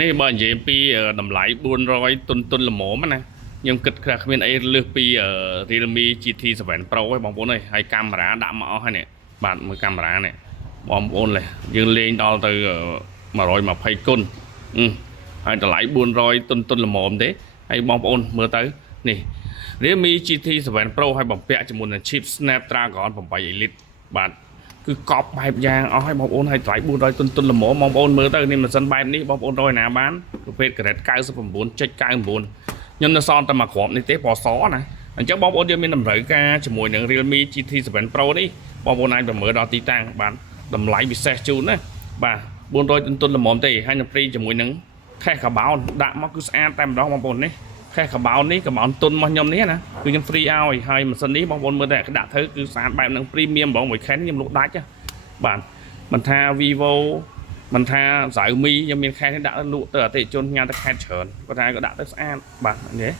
នេះបើនិយាយពីតម្លៃ400ទុនល្មមណាខ្ញុំគិតថាគ្មានអីលើសពី Realme GT7 Pro ឯងបងប្អូនអើយហើយកាមេរ៉ាដាក់មកអស់ហើយនេះបាទមើលកាមេរ៉ានេះបងប្អូនលេយើងលេងដល់ទៅ120គុណហើយតម្លៃ400ទុនល្មមទេហើយបងប្អូនមើលទៅនេះ Realme GT7 Pro ហើយបំពាក់ជាមួយនឹង chip Snapdragon 8 Elite បាទគឺកប់បែបយ៉ាងអស់ហើយបងប្អូនហើយថ្លៃ400ទុនល្មមបងប្អូនមើលទៅនេះម៉ាស៊ីនបែបនេះបងប្អូនរកឯណាបានប្រភេទ Grade 99.99ខ្ញុំនៅសល់តែមួយគ្រាប់នេះទេពណ៌សណាអញ្ចឹងបងប្អូនយើងមានតម្រូវការជាមួយនឹង Realme GT7 Pro នេះបងប្អូនអាចប្រមើលដល់ទីតាំងបានតម្លៃពិសេសជូនណាបាទ400ទុនល្មមទេហើយនឹងព្រីជាមួយនឹងខេសកាបោនដាក់មកគឺស្អាតតែម្ដងបងប្អូននេះខេសកាបោននេះកាបោនទុនមកខ្ញុំនេះណាគឺខ្ញុំ free ឲ្យហើយម៉ាស៊ីននេះបងប្អូនមើលតែដាក់ទៅគឺស្អាតបែបនឹង premium ហ្មងមួយខែខ្ញុំលក់ដាច់បាទមិនថា Vivo មិនថាសៅមីខ្ញុំមានខែនេះដាក់លក់ទៅអតិថិជនញ៉ាំទៅខែច្រើនប៉ុន្តែក៏ដាក់ទៅស្អាតបាទនេះ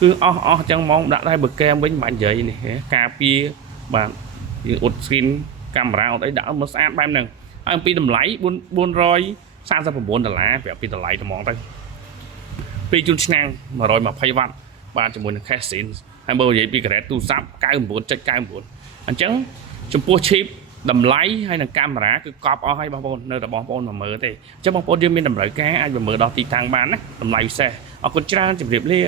គឺអស់អញ្ចឹងហ្មងដាក់ដែរបើកែមវិញបាច់និយាយនេះការពារបាទយើងអ៊ុត screen កាមេរ៉ាអត់អីដាក់មកស្អាតបែបហ្នឹងហើយអំពីតម្លៃ$439ប្រាប់ពីតម្លៃត្មងទៅពីជូនឆ្នាំង120វ៉ាត់បាទជាមួយនឹង cache scene ហើយបើនិយាយពី grade ទូរស័ព្ទ99.99អញ្ចឹងចំពោះ chip តម្លៃហើយនឹងកាមេរ៉ាគឺកប់អស់ហើយបងប្អូននៅតែបងប្អូនមកមើលទេអញ្ចឹងបងប្អូនយើងមានតម្រូវការអាចមកមើលដល់ទីតាំងបានណាតម្លៃពិសេសអរគុណច្រើនជម្រាបលា